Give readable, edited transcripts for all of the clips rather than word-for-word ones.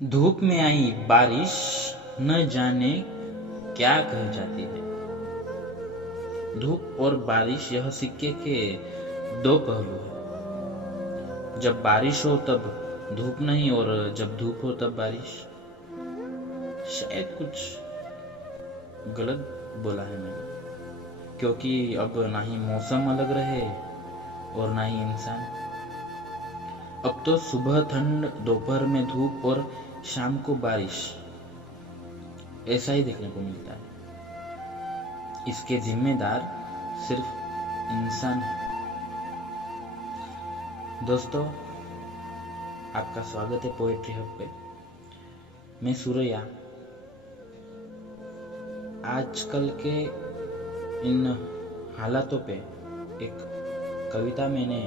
धूप में आई बारिश न जाने क्या कह जाती है। धूप और बारिश यह सिक्के के दो पहलू हैं। जब बारिश हो तब धूप नहीं, और जब धूप हो तब बारिश। शायद कुछ गलत बोला है मैंने, क्योंकि अब ना ही मौसम अलग रहे और ना ही इंसान। अब तो सुबह ठंड, दोपहर में धूप और शाम को बारिश, ऐसा ही देखने को मिलता है। इसके जिम्मेदार सिर्फ इंसान है। दोस्तों, आपका स्वागत है पोएट्री हब पे। मैं सूर्या। आजकल के इन हालातों पे एक कविता मैंने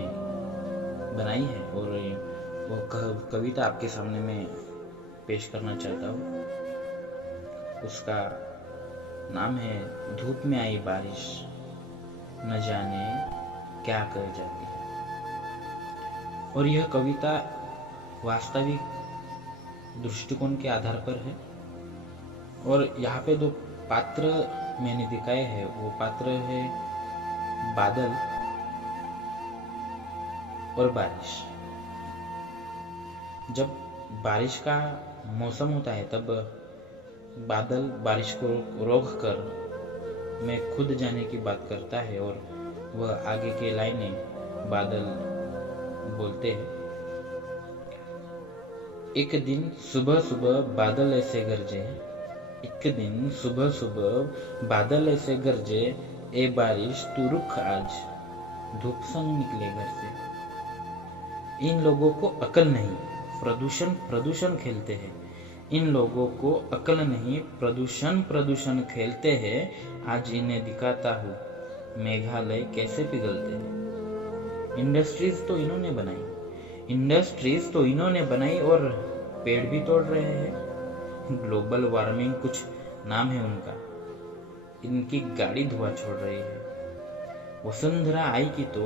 बनाई है, और वो कविता आपके सामने मैं पेश करना चाहता हूँ। उसका नाम है धूप में आई बारिश न जाने क्या कह जाती है। और यह कविता वास्तविक दृष्टिकोण के आधार पर है। और यहाँ पे दो पात्र मैंने दिखाए हैं। वो पात्र है बादल और बारिश। जब बारिश का मौसम होता है तब बादल बारिश को रोक कर मैं खुद जाने की बात करता है, और वह आगे के लाइनें बादल बोलते हैं। एक दिन सुबह सुबह बादल ऐसे गरजे, एक दिन सुबह सुबह बादल ऐसे गरजे, ए बारिश तू रुक आज, धूप संग निकले घर से। इन लोगों को अकल नहीं, प्रदूषण प्रदूषण खेलते हैं। इन लोगों को अकल नहीं, प्रदूषण प्रदूषण खेलते हैं। आज इन्हें दिखाता हूँ मेघालय कैसे पिघलते हैं। इंडस्ट्रीज तो इन्होंने बनाई और पेड़ भी तोड़ रहे हैं। ग्लोबल वार्मिंग कुछ नाम है उनका। इनकी गाड़ी धुआं छोड़ रही है। वसुंधरा आई की तो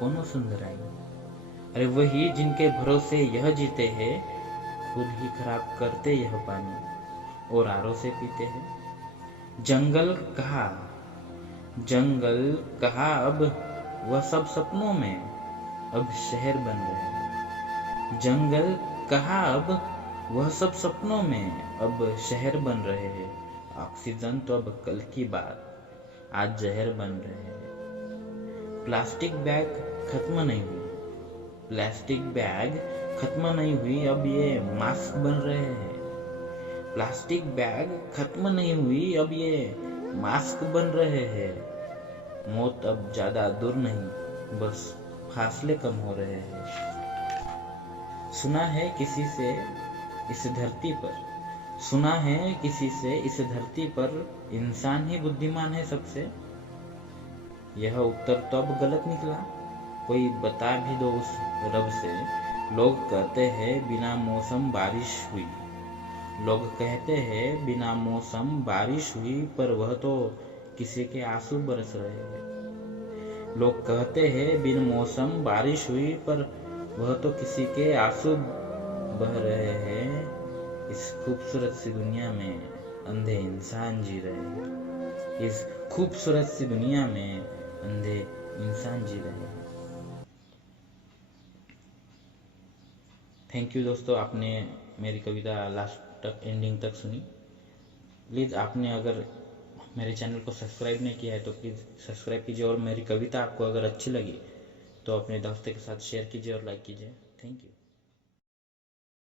कौन वसुंधरा आई? अरे वही जिनके भरोसे यह जीते हैं, खुद ही खराब करते यह पानी और आरओ से पीते हैं। जंगल कहा अब वह सब सपनों में, अब शहर बन रहे हैं। जंगल कहा अब वह सब सपनों में, अब शहर बन रहे हैं। ऑक्सीजन तो अब कल की बात, आज जहर बन रहे हैं। प्लास्टिक बैग खत्म नहीं हुई, प्लास्टिक बैग खत्म नहीं हुई, अब ये मास्क बन रहे हैं। प्लास्टिक बैग खत्म नहीं हुई, अब ये मास्क बन रहे हैं। मौत अब ज्यादा दूर नहीं, बस फासले कम हो रहे हैं। सुना है किसी से इस धरती पर इंसान ही बुद्धिमान है सबसे। यह उत्तर तो अब गलत निकला, कोई बता भी दो उस रब से। लोग कहते हैं बिना मौसम बारिश हुई, पर वह तो किसी के आंसू बरस रहे हैं। लोग कहते हैं बिन मौसम बारिश हुई, पर वह तो किसी के आंसू बह रहे हैं। इस खूबसूरत सी दुनिया में अंधे इंसान जी रहे हैं। इस खूबसूरत सी दुनिया में अंधे इंसान जी रहे हैं। थैंक यू दोस्तों, आपने मेरी कविता लास्ट तक, एंडिंग तक सुनी। प्लीज़ आपने अगर मेरे चैनल को सब्सक्राइब नहीं किया है तो प्लीज़ सब्सक्राइब कीजिए, और मेरी कविता आपको अगर अच्छी लगी तो अपने दोस्तों के साथ शेयर कीजिए और लाइक कीजिए। Thank you.